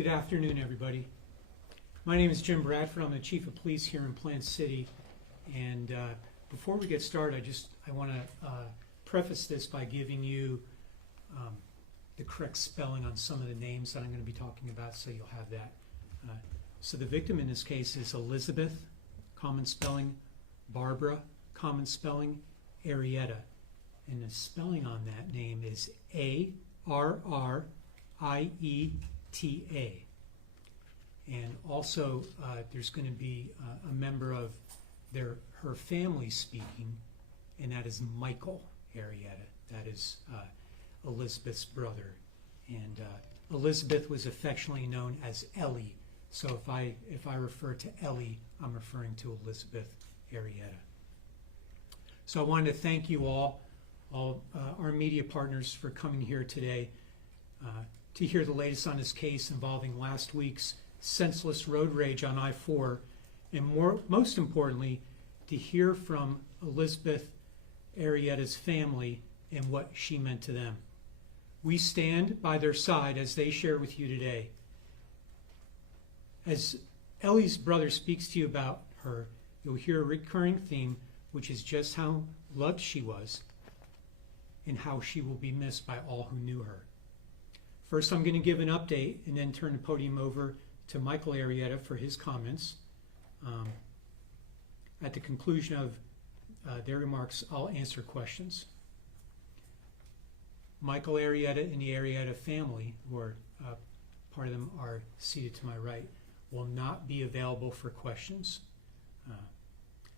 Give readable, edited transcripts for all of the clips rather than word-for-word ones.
Good afternoon, everybody. My name is Jim Bradford. I'm the Chief of Police here in Plant City. And before we get started, I want to preface this by giving you the correct spelling on some of the names that I'm going to be talking about, so you'll have that. So the victim in this case is Elizabeth, common spelling, Barbara, common spelling, Arietta. And the spelling on that name is Arrieta. And also there's going to be a member of her family speaking, and that is Michael Arietta. That is Elizabeth's brother. And Elizabeth was affectionately known as Ellie. So if I refer to Ellie, I'm referring to Elizabeth Arietta. So I wanted to thank you all our media partners, for coming here today to hear the latest on this case involving last week's senseless road rage on I-4, and most importantly, to hear from Elizabeth Arietta's family and what she meant to them. We stand by their side as they share with you today. As Ellie's brother speaks to you about her, you'll hear a recurring theme, which is just how loved she was and how she will be missed by all who knew her. First, I'm going to give an update and then turn the podium over to Michael Arietta for his comments. At the conclusion of their remarks, I'll answer questions. Michael Arietta and the Arietta family, who are part of them are seated to my right, will not be available for questions.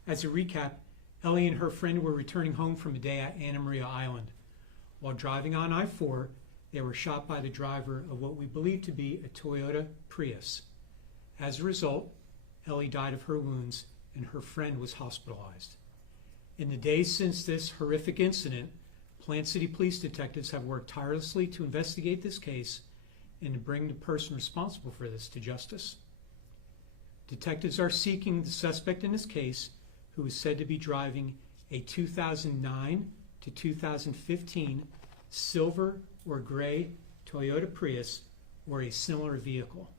As a recap, Ellie and her friend were returning home from a day at Anna Maria Island. While driving on I-4, they were shot by the driver of what we believe to be a Toyota Prius. As a result, Ellie died of her wounds and her friend was hospitalized. In the days since this horrific incident, Plant City police detectives have worked tirelessly to investigate this case and to bring the person responsible for this to justice. Detectives are seeking the suspect in this case, who is said to be driving a 2009 to 2015 silver or gray Toyota Prius or a similar vehicle.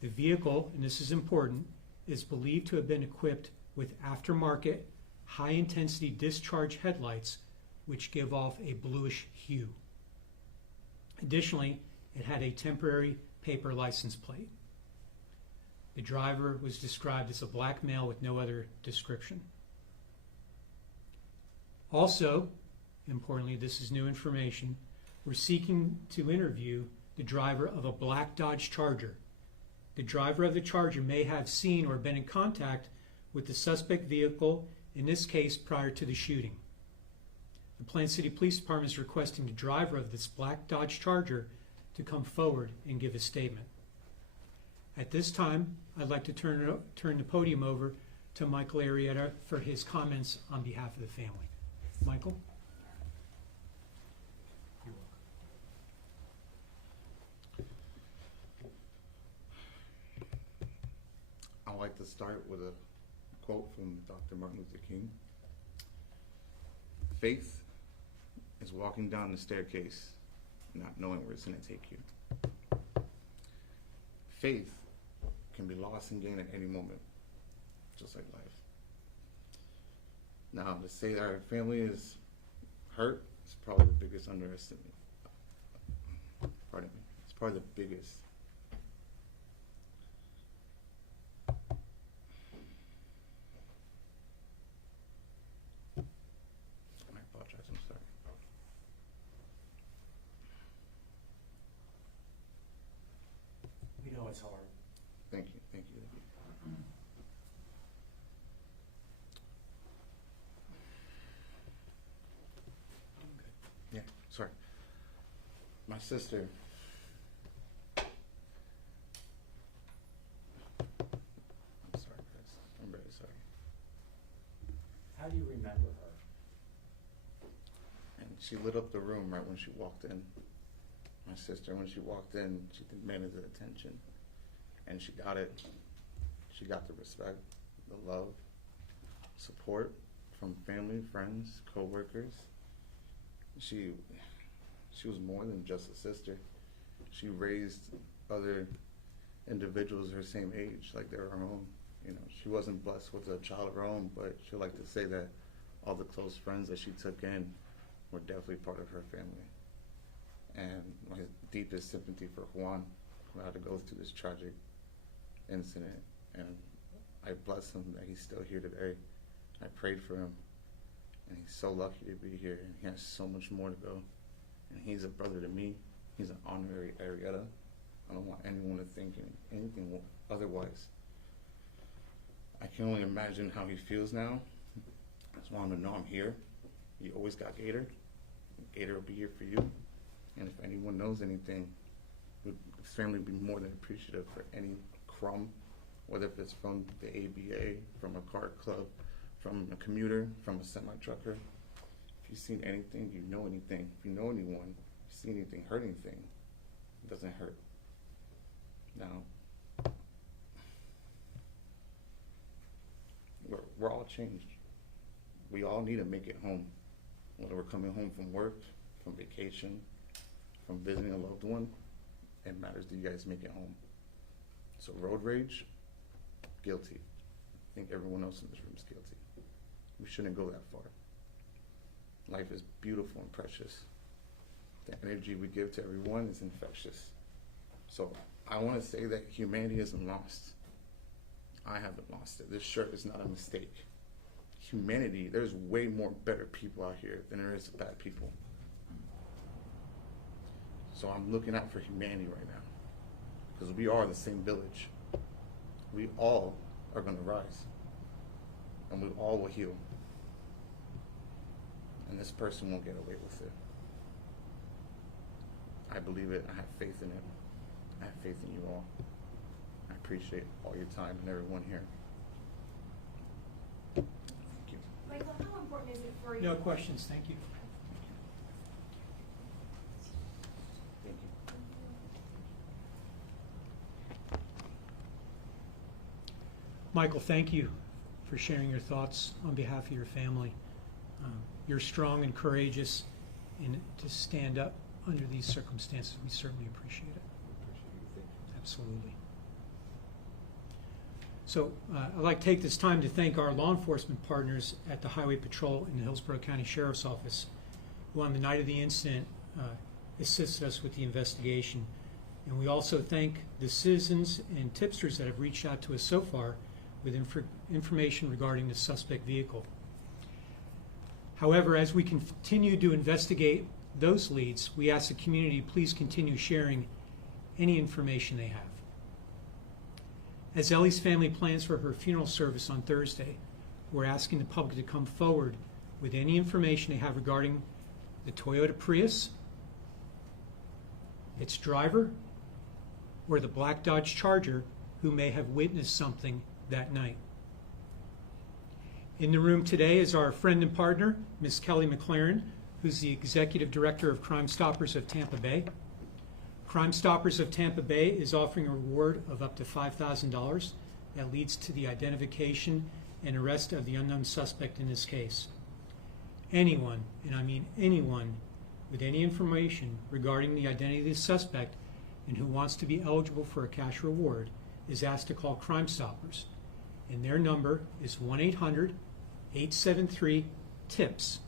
The vehicle, and this is important, is believed to have been equipped with aftermarket high-intensity discharge headlights, which give off a bluish hue. Additionally, it had a temporary paper license plate. The driver was described as a black male with no other description. Also, importantly, this is new information, we're seeking to interview the driver of a black Dodge Charger. The driver of the Charger may have seen or been in contact with the suspect vehicle, in this case prior to the shooting. The Plant City Police Department is requesting the driver of this black Dodge Charger to come forward and give a statement. At this time, I'd like to turn the podium over to Michael Arietta for his comments on behalf of the family. Michael? You're welcome. I'd like to start with a quote from Dr. Martin Luther King. Faith is walking down the staircase, not knowing where it's going to take you. Faith can be lost and gained at any moment, just like life. Now, to say that our family is hurt is probably the biggest underestimate. Pardon me. It's probably the biggest. I apologize. I'm sorry. We know it's hard. Thank you. Thank you. Yeah, sorry. My sister. I'm sorry, guys. I'm very sorry. How do you remember her? And she lit up the room right when she walked in. My sister, when she walked in, she demanded the attention. And she got it. She got the respect, the love, support from family, friends, co-workers. She was more than just a sister. She raised other individuals her same age, like they're her own. You know, she wasn't blessed with a child of her own, but she'd like to say that all the close friends that she took in were definitely part of her family. And my deepest sympathy for Juan, who had to go through this tragic incident. And I bless him that he's still here today. I prayed for him, and he's so lucky to be here, and he has so much more to go. And he's a brother to me. He's an honorary Arietta. I don't want anyone to think anything otherwise. I can only imagine how he feels now. I just want him to know I'm here. You always got Gator. Gator will be here for you. And if anyone knows anything, his family would be more than appreciative for any crumb, whether if it's from the ABA, from a cart club, from a commuter, from a semi-trucker. If you've seen anything, you know anything. If you know anyone, if you see anything, heard anything, it doesn't hurt. Now, we're all changed. We all need to make it home. Whether we're coming home from work, from vacation, from visiting a loved one, it matters, do you guys make it home? So road rage, guilty. I think everyone else in this room is guilty. We shouldn't go that far. Life is beautiful and precious. The energy we give to everyone is infectious. So I want to say that humanity isn't lost. I haven't lost it. This shirt is not a mistake. Humanity, there's way more better people out here than there is bad people. So I'm looking out for humanity right now, because we are the same village. We all are going to rise, and we all will heal. And this person won't get away with it. I believe it. I have faith in it. I have faith in you all. I appreciate all your time and everyone here. Thank you. Michael, how important is it for you? No questions, thank you. Thank you. Michael, thank you for sharing your thoughts on behalf of your family. You're strong and courageous, and to stand up under these circumstances, we certainly appreciate it. Absolutely. So I'd like to take this time to thank our law enforcement partners at the Highway Patrol and the Hillsborough County Sheriff's Office, who on the night of the incident assisted us with the investigation. And we also thank the citizens and tipsters that have reached out to us so far with information regarding the suspect vehicle. However, as we continue to investigate those leads, we ask the community please continue sharing any information they have. As Ellie's family plans for her funeral service on Thursday, we're asking the public to come forward with any information they have regarding the Toyota Prius, its driver, or the black Dodge Charger who may have witnessed something that night. In the room today is our friend and partner, Ms. Kelly McLaren, who's the Executive Director of Crime Stoppers of Tampa Bay. Crime Stoppers of Tampa Bay is offering a reward of up to $5,000 that leads to the identification and arrest of the unknown suspect in this case. Anyone, and I mean anyone, with any information regarding the identity of the suspect and who wants to be eligible for a cash reward is asked to call Crime Stoppers. And their number is 1-800-873-TIPS,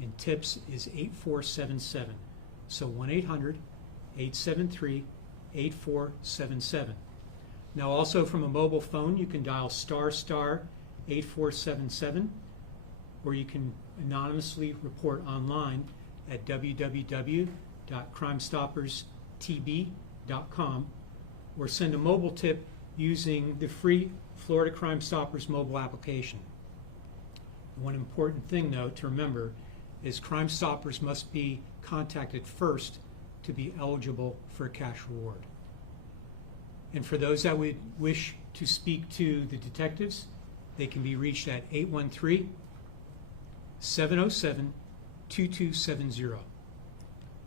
and TIPS is 8477. So 1-800-873-8477. Now also from a mobile phone, you can dial **8477, or you can anonymously report online at www.crimestopperstb.com, or send a mobile tip using the free Florida Crime Stoppers mobile application. One important thing, though, to remember is Crime Stoppers must be contacted first to be eligible for a cash reward. And for those that would wish to speak to the detectives, they can be reached at 813-707-2270.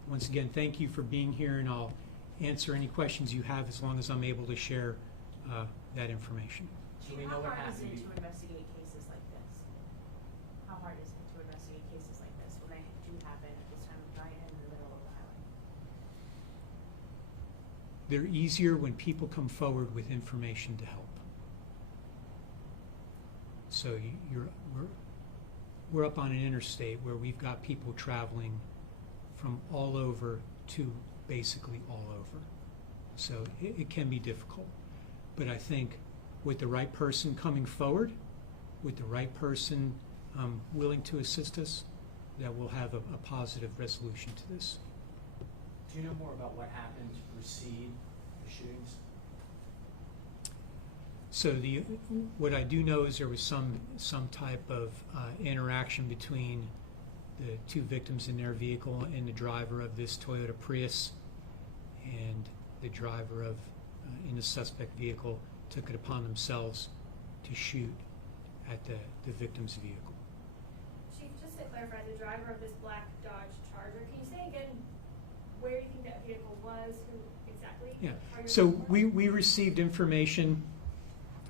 Once again, thank you for being here, and I'll answer any questions you have as long as I'm able to share that information. Do we know How what hard is happened? it to investigate cases like this? How hard is it to investigate cases like this when they do happen at this time of night and in the middle of the highway? they're easier when people come forward with information to help. So we're up on an interstate where we've got people traveling from all over to basically all over. So it can be difficult. But I think with the right person coming forward, with the right person willing to assist us, that we'll have a positive resolution to this. Do you know more about what happened to precede the shootings? So what I do know is there was some type of interaction between the two victims in their vehicle and the driver of this Toyota Prius, and the driver of in the suspect vehicle took it upon themselves to shoot at the victim's vehicle. Chief, just to clarify, the driver of this black Dodge Charger, can you say again where you think that vehicle was, who exactly? Yeah. How you're So looking for it? we received information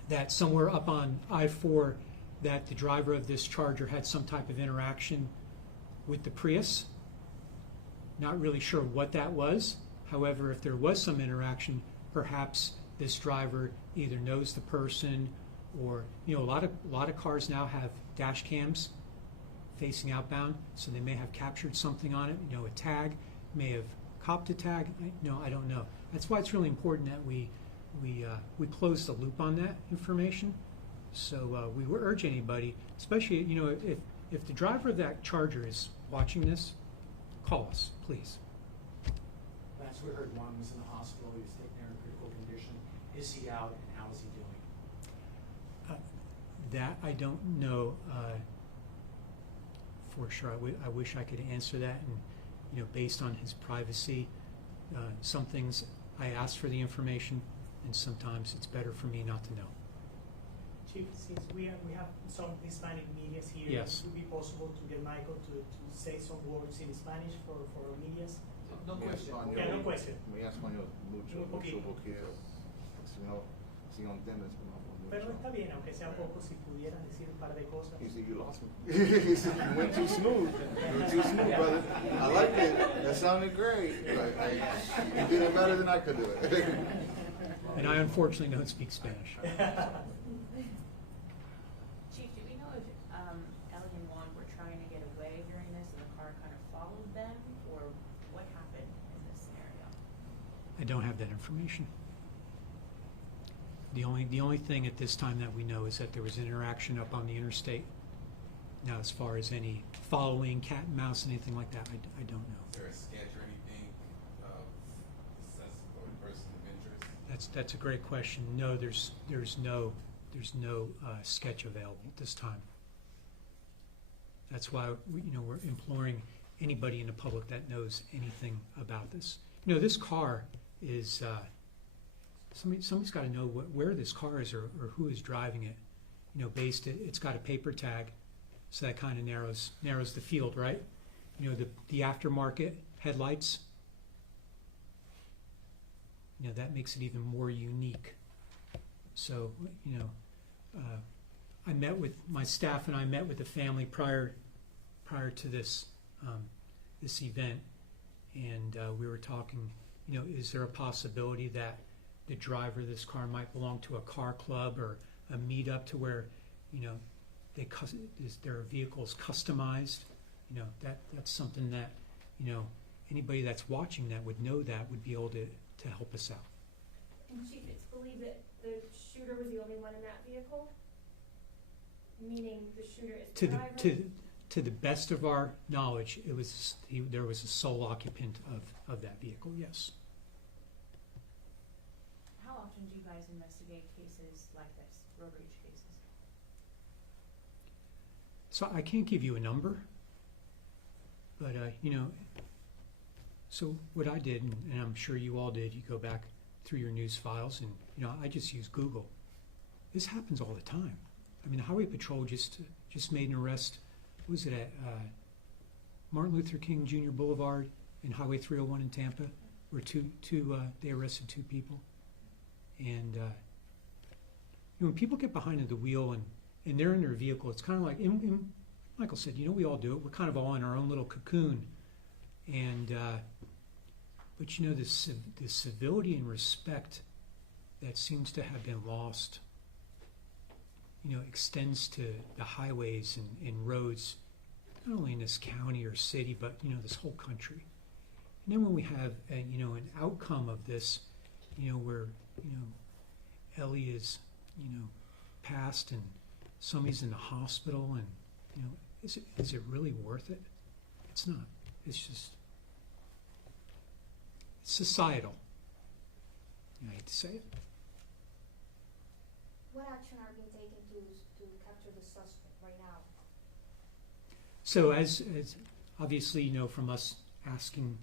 that somewhere up on I-4 that the driver of this Charger had some type of interaction with the Prius. Not really sure what that was. However, if there was some interaction, perhaps this driver either knows the person, or a lot of cars now have dash cams facing outbound, so they may have captured something on it. A tag, may have copped a tag. I don't know. That's why it's really important that we close the loop on that information. So we would urge anybody, especially if the driver of that Charger is watching this, call us, please. Last we heard, one was in the hospital. He was taken there in critical condition. Is he out, and how is he doing? That I don't know for sure. I wish I could answer that, and based on his privacy, some things I ask for the information, and sometimes it's better for me not to know. Chief, since we have some Hispanic medias here, Yes. would it be possible to get Michael to say some words in Spanish for our medias? No question. Yeah, no question. Me español mucho, Un poquito. mucho, porque si no entiendes, no Pero mucho. está bien, aunque sea poco, si pudieras decir un par de cosas. He said, you lost me. He said, you went too smooth. You went too smooth, brother. I liked it. That sounded great. You did it better than I could do it. And I unfortunately don't speak Spanish. Chief, do we know if Ellie and Juan were trying to get away during this and the car kind of followed them, or what happened in this scenario? I don't have that information. The only thing at this time that we know is that there was interaction up on the interstate. Now, as far as any following, cat and mouse, anything like that, I don't know. Is there a sketch or anything of the suspect or the person of interest? That's a great question. No, there's no sketch available at this time. That's why we're imploring anybody in the public that knows anything about this. This car is somebody's got to know where this car is or who is driving it. It's got a paper tag, so that kind of narrows the field, right? The aftermarket headlights. That makes it even more unique. So, I met with my staff, and I met with the family prior to this this event, and we were talking. Is there a possibility that the driver of this car might belong to a car club or a meetup to where their vehicle is customized? That's something that anybody that's watching that would know that would be able to help us out. And Chief, it's believed that the shooter was the only one in that vehicle? Meaning the shooter is the driver? To the best of our knowledge, there was a sole occupant of that vehicle. Yes. How often do you guys investigate cases like this, road rage cases? So I can't give you a number, but so what I did, and I'm sure you all did, you go back through your news files, and I just use Google. This happens all the time. I mean, the Highway Patrol just made an arrest. What was it at Martin Luther King Jr. Boulevard and Highway 301 in Tampa, where they arrested two people. And when people get behind the wheel and they're in their vehicle, it's kind of like, and Michael said, we all do it. We're kind of all in our own little cocoon. And But you know, the civility and respect that seems to have been lost, you know, extends to the highways and roads, not only in this county or city, but, you know, this whole country. And then when we have, you know, an outcome of this, you know, where, you know, Ellie is, you know, passed and somebody's in the hospital, and, you know, is it really worth it? It's not. It's just, it's societal. I hate to say it. What action are being taken to capture the suspect right now? So as obviously, you know, from us asking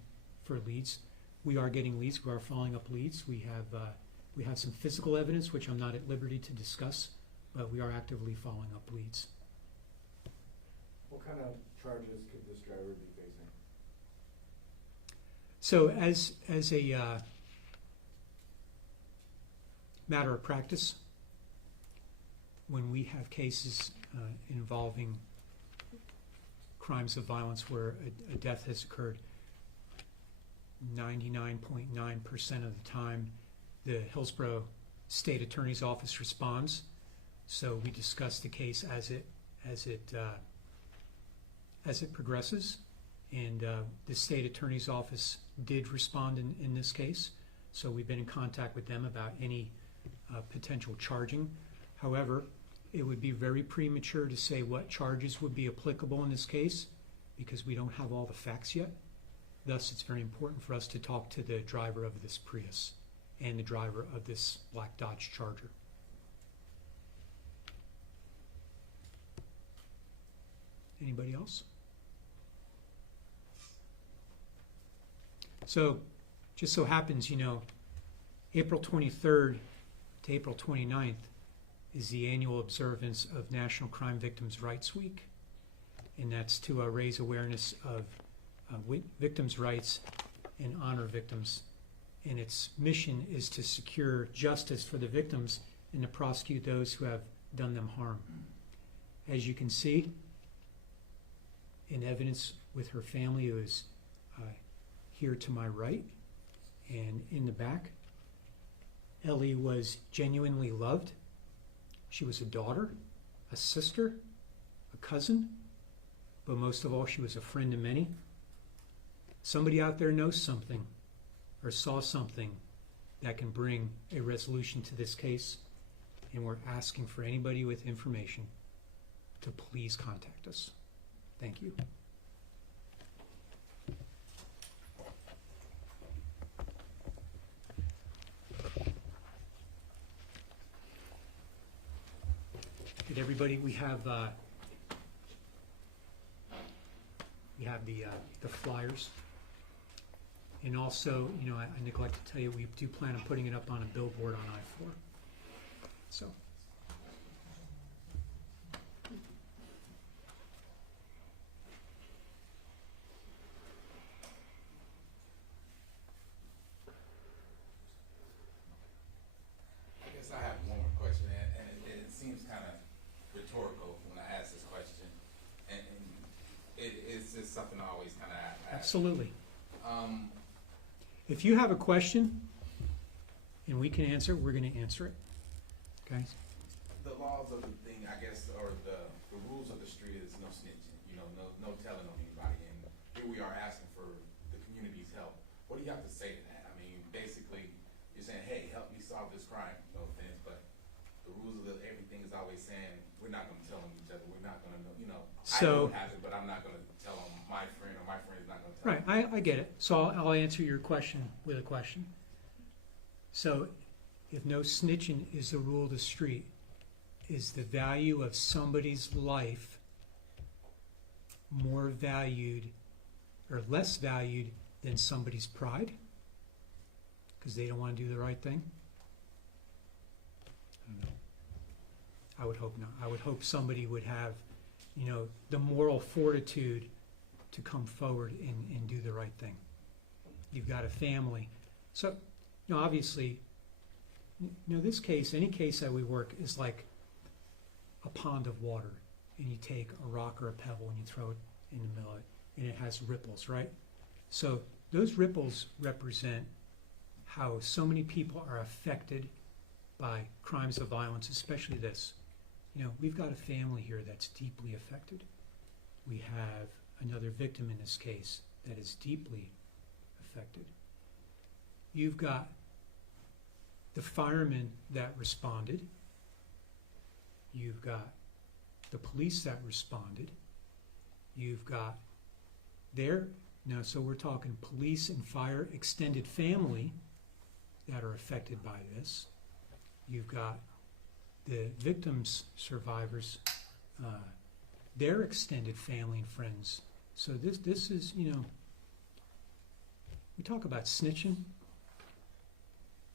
for leads, we are getting leads. We are following up leads. We have some physical evidence, which I'm not at liberty to discuss, but we are actively following up leads. What kind of charges could this driver be facing? So as a matter of practice, when we have cases involving crimes of violence where a death has occurred, 99.9% of the time, the Hillsborough State Attorney's Office responds. So we discuss the case as it progresses, and the State Attorney's Office did respond in this case. So we've been in contact with them about any potential charging. However, it would be very premature to say what charges would be applicable in this case because we don't have all the facts yet. Thus, it's very important for us to talk to the driver of this Prius and the driver of this black Dodge Charger. Anybody else? So, just so happens, you know, April 23rd to April 29th is the annual observance of National Crime Victims' Rights Week, and that's to raise awareness of victims' rights and honor victims. And its mission is to secure justice for the victims and to prosecute those who have done them harm. As you can see, in evidence with her family, who is here to my right and in the back, Ellie was genuinely loved. She was a daughter, a sister, a cousin, but most of all, she was a friend to many. Somebody out there knows something or saw something that can bring a resolution to this case, and we're asking for anybody with information to please contact us. Thank you. Did everybody, we have the flyers, and also, you know, I neglected to tell you, we do plan on putting it up on a billboard on I-4. So. I guess I have one more question, and it seems kind of rhetorical when I ask this question, and it's just something I always kind of ask. Absolutely. If you have a question and we can answer, we're going to answer it. Okay? The laws of the thing, I guess, or the rules of the street is no snitching, you know, no telling on anybody, and here we are asking for the community's help. What do you have to say to that? I mean, basically, you're saying, hey, help me solve this crime, no offense, but the rules of everything is always saying, we're not going to tell on each other, we're not going to know, you know, So, I don't have it, but I'm not going to tell on my friend, or my friend's not going to tell right, on I get it. So I'll answer your question with a question. So if no snitching is the rule of the street, is the value of somebody's life more valued or less valued than somebody's pride because they don't want to do the right thing? I don't know. I would hope not. I would hope somebody would have, you know, the moral fortitude to come forward and do the right thing. You've got a family. So, you know, obviously, you know, this case, any case that we work is like a pond of water, and you take a rock or a pebble and you throw it in the middle of it, and it has ripples, right? So those ripples represent how so many people are affected by crimes of violence, especially this. You know, we've got a family here that's deeply affected. We have another victim in this case that is deeply affected. You've got the firemen that responded. You've got the police that responded. You've got so we're talking police and fire extended family that are affected by this. You've got the victims, survivors, their extended family and friends. So this is, you know, we talk about snitching.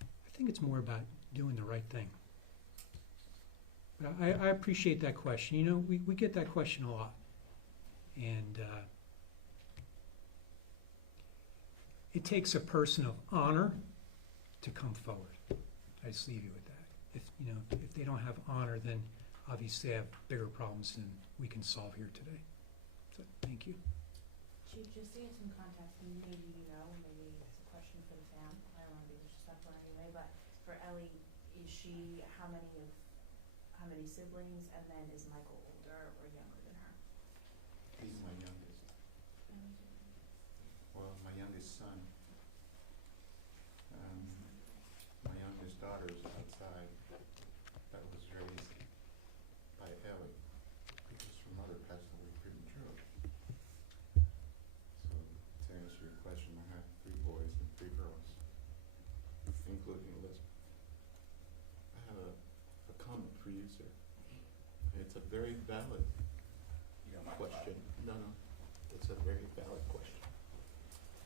I think it's more about doing the right thing. But I appreciate that question. You know, we get that question a lot. And it takes a person of honor to come forward. I just leave you with that. If they don't have honor, then obviously they have bigger problems than we can solve here today. So thank you. Chief, just to get some context, and maybe you know, maybe it's a question for the fam. I don't want to be disrespectful anyway, but for Ellie, how many siblings, and then is Michael older or younger than her? He's my youngest. Well, my youngest son. My youngest daughter is outside. That was raised by Ellie because her mother passed away prematurely. So to answer your question, I have 3 boys and 3 girls, including Elizabeth. I have a comment for you, sir. It's a very valid question. No, it's a very valid question.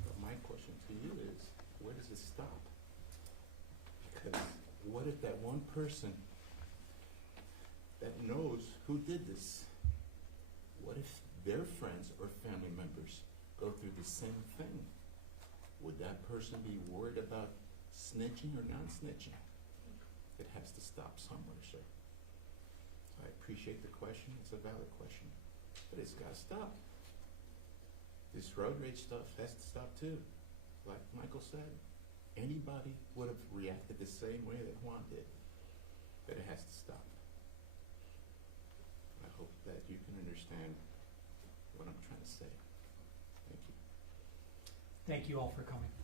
But my question to you is, where does it stop? Because what if that one person that knows who did this, what if their friends or family members go through the same thing? Would that person be worried about snitching or non-snitching? It has to stop somewhere, sir. I appreciate the question. It's a valid question. But it's got to stop. This road rage stuff has to stop too. Like Michael said, anybody would have reacted the same way that Juan did. But it has to stop. I hope that you can understand what I'm trying to say. Thank you. Thank you all for coming.